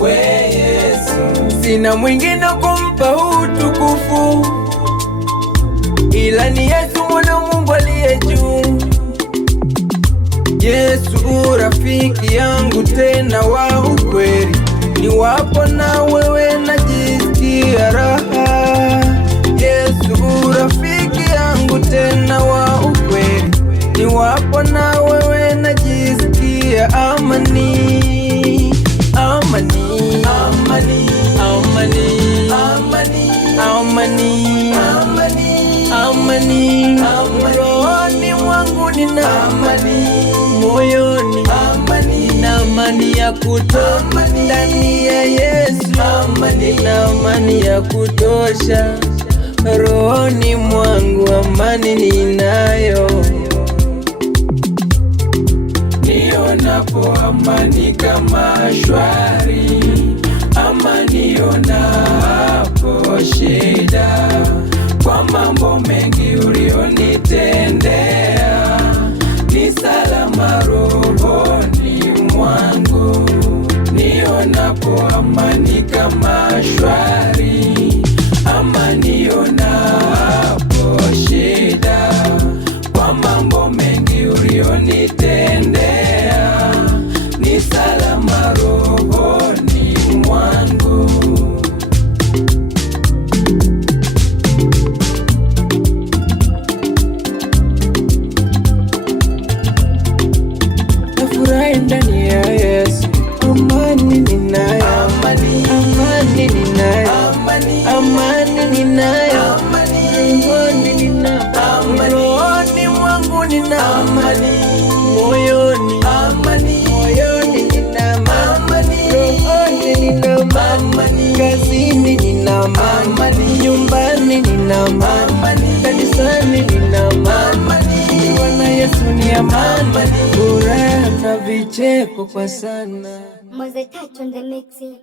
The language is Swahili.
we Yesu. Sina mwingine kumpa utukufu ila ni Yesu mwana Mungu aliye juu. Yesu rafiki yangu tena wa ukweli, niwapo na wewe najisikia raha. Yesu rafiki yangu tena wa ukweli, niwapo na wewe najisikia amani. Amani, amani, amani, amani, amani, amani, amani. Rohoni mwangu nina amani, moyoni amani, na amani ya kutosha ndani ya Yesu. Nina amani ya kutosha rohoni mwangu, amani ninayo. Nionapo amani kama shwari, amani nionapo shida, kwa mambo mengi ulionitendea, ni salama rohoni mwangu. Nionapo amani kama shwari, amani nionapo shida, kwa mambo mengi ulionitendea, ni salama rohoni mwangu. Nafurahi ndani ya Yesu, amani ninayo, amani, amani ninayo, amani, amani ninayo, amani, rohoni nina amani, rohoni mwangu nina amani, moyoni amani, moyoni nina amani, rohoni nina amani, kazini nina amani, nyumbani nina amani, kanisani nina amani. Bwana Yesu ni amani, furaha na vicheko kwa sana. Mose touch on the mixing.